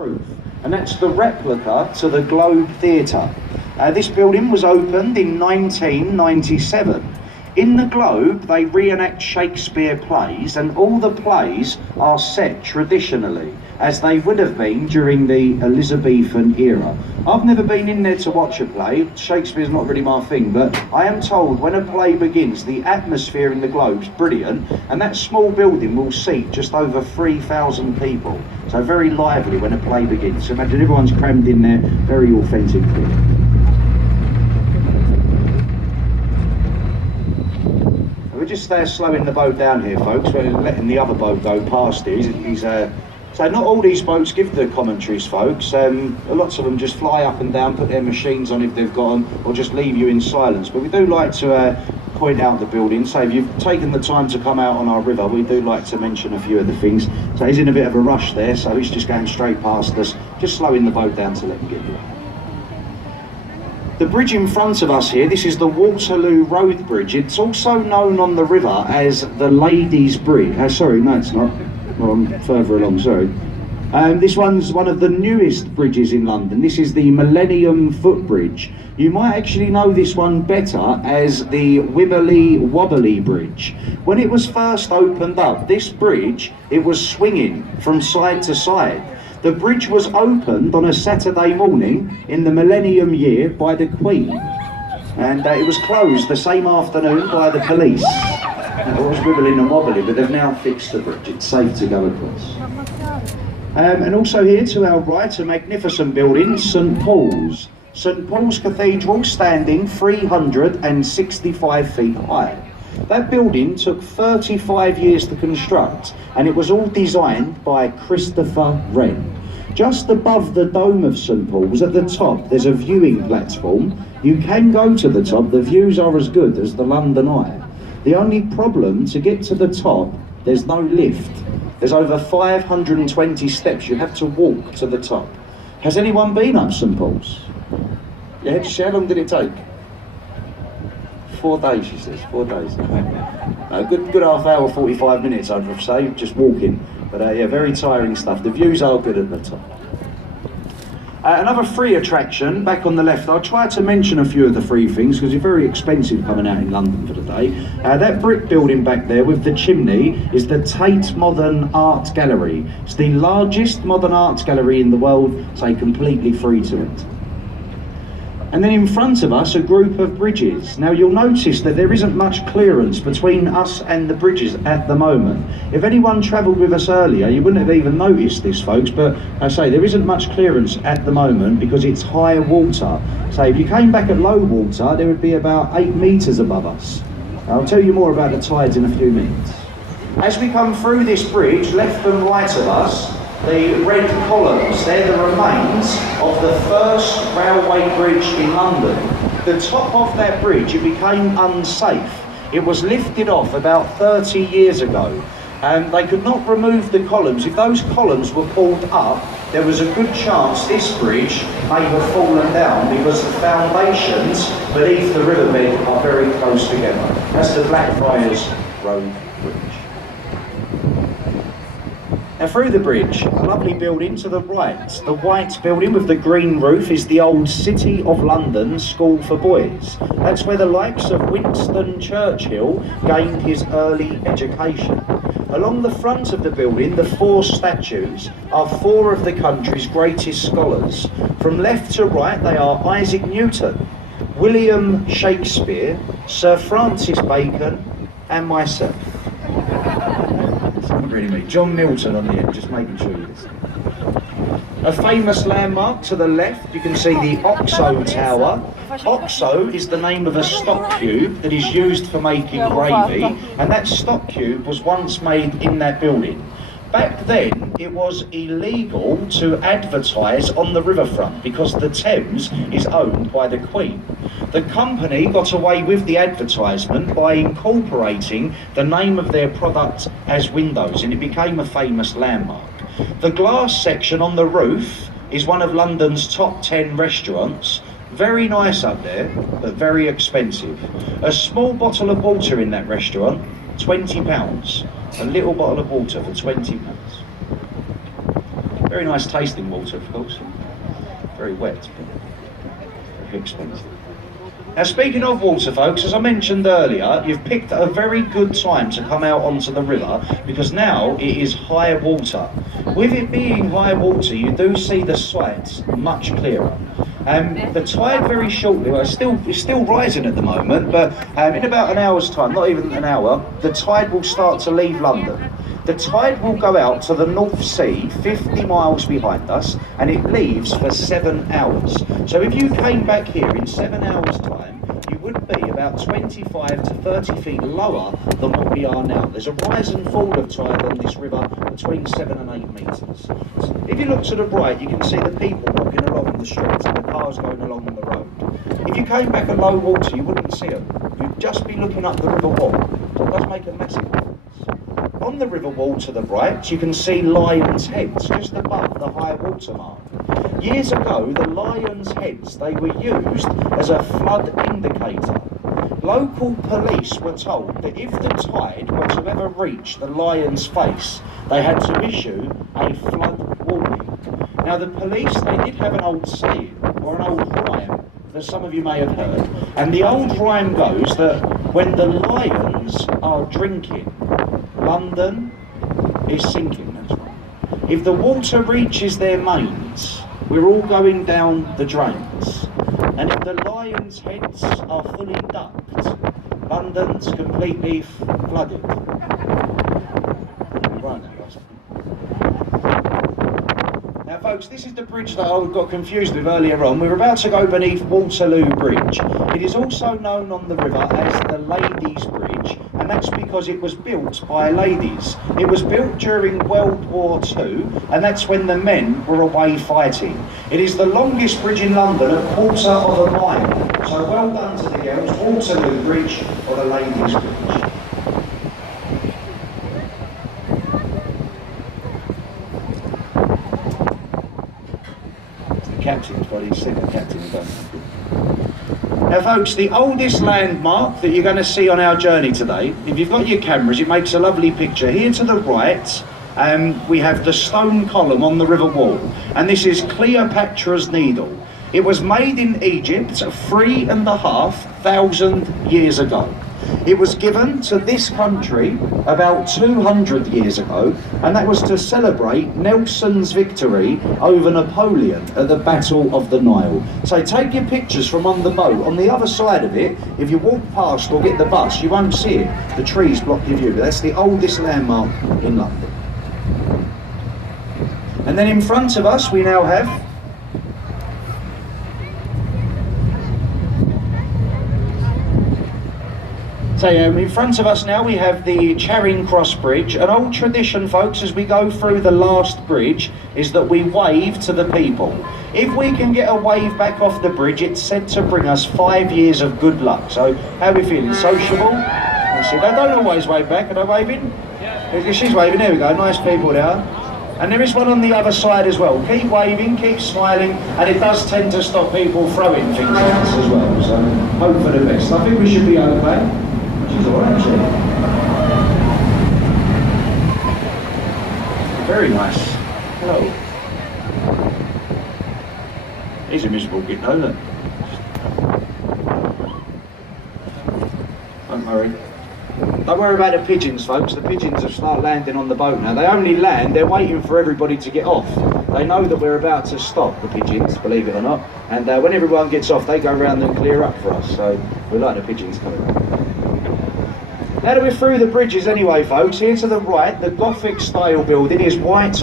roof, and that's the replica to the Globe Theatre. This building was opened in 1997. In the Globe, they reenact Shakespeare plays, and all the plays are set traditionally, as they would have been during the Elizabethan era. I've never been in there to watch a play. Shakespeare's not really my thing, but I am told when a play begins, the atmosphere in the Globe's brilliant, and that small building will seat just over 3,000 people. So very lively when a play begins. So imagine everyone's crammed in there, very authentic thing. We're just slowing the boat down here, folks. We're letting the other boat go past here. So not all these boats give the commentaries, folks. Lots of them just fly up and down, put their machines on if they've got them, or just leave you in silence. But we do like to point out the building. So if you've taken the time to come out on our river, we do like to mention a few of the things. So he's in a bit of a rush there, so he's just going straight past us, just slowing the boat down to let him get here. The bridge in front of us here, this is the Waterloo Road Bridge. It's also known on the river as the Ladies' Bridge. Sorry, no it's not. Well, I'm further along, sorry. This one's one of the newest bridges in London. This is the Millennium Footbridge. You might actually know this one better as the Wibbly Wobbly Bridge. When it was first opened up, this bridge, it was swinging from side to side. The bridge was opened on a Saturday morning in the millennium year by the Queen, and it was closed the same afternoon by the police. It was wibbling and wobbly, but they've now fixed the bridge. It's safe to go across. And also here to our right, a magnificent building, St Paul's. St Paul's Cathedral, standing 365 feet high. That building took 35 years to construct, and it was all designed by Christopher Wren. Just above the dome of St Paul's, at the top, there's a viewing platform. You can go to the top, the views are as good as the London Eye. The only problem, to get to the top, there's no lift. There's over 520 steps, you have to walk to the top. Has anyone been up St Paul's? Yeah, just how long did it take? 4 days, she says, 4 days. No, good half hour, 45 minutes, I'd say, just walking. But yeah, very tiring stuff. The views are good at the top. Another free attraction, back on the left. I'll try to mention a few of the free things because they're very expensive coming out in London for the day. That brick building back there with the chimney is the Tate Modern Art Gallery. It's the largest modern art gallery in the world, so completely free to enter. And then in front of us, a group of bridges. Now you'll notice that there isn't much clearance between us and the bridges at the moment. If anyone travelled with us earlier, you wouldn't have even noticed this, folks, but I say there isn't much clearance at the moment because it's high water. So if you came back at low water, there would be about 8 metres above us. I'll tell you more about the tides in a few minutes. As we come through this bridge, left and right of us, the red columns, they're the remains of the first railway bridge in London. The top of that bridge, it became unsafe. It was lifted off about 30 years ago, and they could not remove the columns. If those columns were pulled up, there was a good chance this bridge may have fallen down because the foundations beneath the riverbed are very close together. That's the Blackfriars Road Bridge. Now through the bridge, a lovely building to the right. The white building with the green roof is the old City of London School for Boys. That's where the likes of Winston Churchill gained his early education. Along the front of the building, the 4 statues are 4 of the country's greatest scholars. From left to right, they are Isaac Newton, William Shakespeare, Sir Francis Bacon, and myself. Really me. John Milton on the end, just making sure you listen. A famous landmark to the left, you can see the Oxo Tower. Oxo is the name of a stock cube that is used for making gravy, and that stock cube was once made in that building. Back then, it was illegal to advertise on the riverfront because the Thames is owned by the Queen. The company got away with the advertisement by incorporating the name of their product as windows, and it became a famous landmark. The glass section on the roof is one of London's top 10 restaurants. Very nice up there, but very expensive. A small bottle of water in that restaurant, £20. A little bottle of water for £20. Very nice tasting water, of course. Very wet, but very expensive. Now, speaking of water, folks, as I mentioned earlier, you've picked a very good time to come out onto the river because now it is high water. With it being high water, you do see the sights much clearer. The tide very shortly, well, it's still rising at the moment, but in about an hour's time, not even an hour, the tide will start to leave London. The tide will go out to the North Sea, 50 miles behind us, and it leaves for 7 hours. So if you came back here in 7 hours' time, you would be about 25 to 30 feet lower than what we are now. There's a rise and fall of tide on this river between 7 and 8 metres. If you look to the right, you can see the people walking along the streets and the cars going along the road. If you came back at low water, you wouldn't see them. You'd just be looking up the river wall. So it does make a massive difference. On the river wall to the right, you can see lions' heads just above the high water mark. Years ago, the lions' heads, they were used as a flood indicator. Local police were told that if the tide were to ever reach the lion's face, they had to issue a flood warning. Now, the police, they did have an old saying, or an old rhyme, that some of you may have heard, and the old rhyme goes that when the lions are drinking, London is sinking, that's right. If the water reaches their mains, we're all going down the drains. And if the lions' heads are fully ducked, London's completely flooded. Right now, guys. Now, folks, this is the bridge that I got confused with earlier on. We're about to go beneath Waterloo Bridge. It is also known on the river as the Ladies' Bridge, and that's because it was built by ladies. It was built during World War II, and that's when the men were away fighting. It is the longest bridge in London, a quarter of a mile. So well done to the girls, Waterloo Bridge or the Ladies' Bridge. Captain's body, second captain done. Now folks, the oldest landmark that you're going to see on our journey today, if you've got your cameras, it makes a lovely picture. Here to the right, we have the stone column on the river wall, and this is Cleopatra's Needle. It was made in Egypt 3,500 years ago. It was given to this country about 200 years ago, and that was to celebrate Nelson's victory over Napoleon at the Battle of the Nile. So take your pictures from on the boat. On the other side of it, if you walk past or get the bus, you won't see it. The trees block your view, but that's the oldest landmark in London. And then in front of us, we now have in front of us now we have the Charing Cross Bridge. An old tradition, folks, as we go through the last bridge, is that we wave to the people. If we can get a wave back off the bridge, it's said to bring us 5 years of good luck. So, how are we feeling? Sociable? You see, they don't always wave back. Are they waving? Yeah. She's waving. There we go. Nice people there. And there is one on the other side as well. Keep waving, keep smiling, and it does tend to stop people throwing things at us as well. So, hope for the best. I think we should be okay. She's all right, actually. Very nice. Hello. He's a miserable git though, look. Don't worry. Don't worry about the pigeons, folks. The pigeons have started landing on the boat now. They only land, they're waiting for everybody to get off. They know that we're about to stop, the pigeons, believe it or not. And when everyone gets off, they go around and clear up for us. So we like the pigeons coming up. Now that we're through the bridges anyway, folks, here to the right, the Gothic style building is white